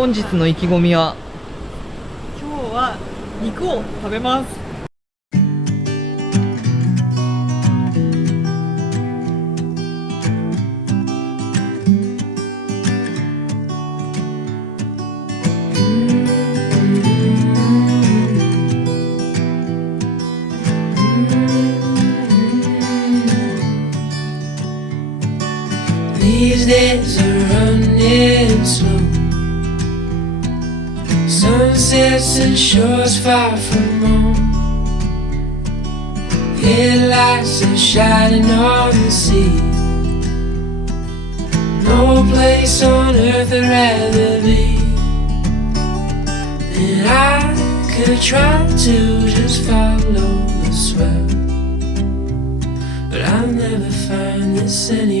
本日の意気込みは？今日は肉を食べます。These days are running slow. Sunsets and shores far from home. Headlights are shining on the sea. No place on earth I'd rather be. And I could try to just follow the swell, but I'll never find this anywhere.